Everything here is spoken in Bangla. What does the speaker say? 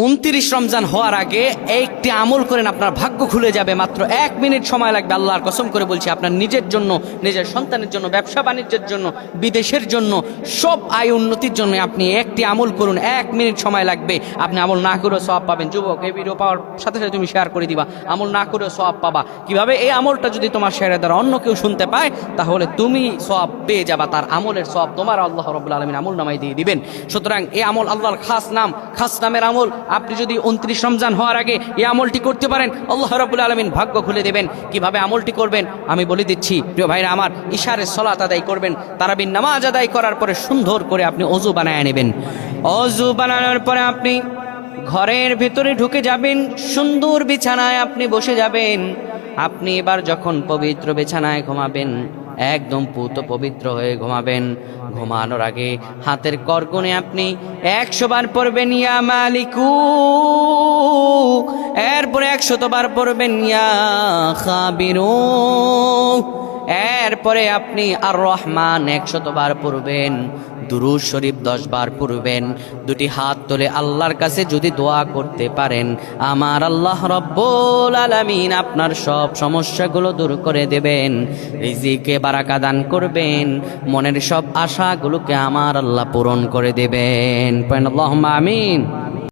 29 রমজান হওয়ার আগে একটি আমল করেন, আপনার ভাগ্য খুলে যাবে। মাত্র 1 মিনিট সময় লাগবে। আল্লাহর কসম করে বলছি, আপনার নিজের জন্য, নিজের সন্তানের জন্য, ব্যবসা বাণিজ্যের জন্য, বিদেশের জন্য, সব আয় উন্নতির জন্য আপনি একটি আমল করুন। 1 মিনিট সময় লাগবে। আপনি আমল না করেও সওয়াব পাবেন। যুবক, এই ভিডিও পাওয়ার সাথে সাথে তুমি শেয়ার করে দিবা, আমল না করেও সওয়াব পাবা। কিভাবে? এই আমলটা যদি তোমার শেয়ারের দ্বারা অন্য কেউ শুনতে পায়, তাহলে তুমি সওয়াব পেয়ে যাবা। তার আমলের সওয়াব তোমার আল্লাহ রাব্বুল আলামিন আমল নামায় দিয়ে দিবেন। সুতরাং এই আমল আল্লাহর খাস নাম, খাস নামের আমল। আপনি যদি 29 রমজান হওয়ার আগে এই আমলটি করতে পারেন, আল্লাহ রাব্বুল আলামিন ভাগ্য খুলে দেবেন। কিভাবে আমলটি করবেন আমি বলে দিচ্ছি। প্রিয় ভাইরা আমার, ইশারের সালাত আদায় করবেন। তারাবির নামাজ আদায় করার পরে সুন্দর করে আপনি ওযু বানায় নেবেন। ওযু বানানোর পরে আপনি ঘরের ভেতরে ঢুকে যাবেন। সুন্দর বিছানায় আপনি বসে যাবেন। আপনি এবার যখন পবিত্র বিছানায় ঘুমাবেন, একদম পুত পবিত্র হয়ে ঘুমাবেন। ঘুমানোর আগে হাতের করগুনে আপনি 100 বার পড়বেন ইয়া মালিকু, এরপরে 100 বার পড়বেন ইয়া খাবিরু, এরপরে আপনি আর রহমান 100 বার পড়বেন। দুরূদ শরীফ 10 বার পড়বেন। দুটি হাত তুলে আল্লাহর কাছে যদি দোয়া করতে পারেন, আমার আল্লাহ রব্বুল আলামিন আপনার সব সমস্যাগুলো দূর করে দেবেন, রিজিকে বারাকা দান করবেন, মনের সব আশাগুলোকে আমার আল্লাহ পূরণ করে দেবেন। আল্লাহুম্মা আমিন।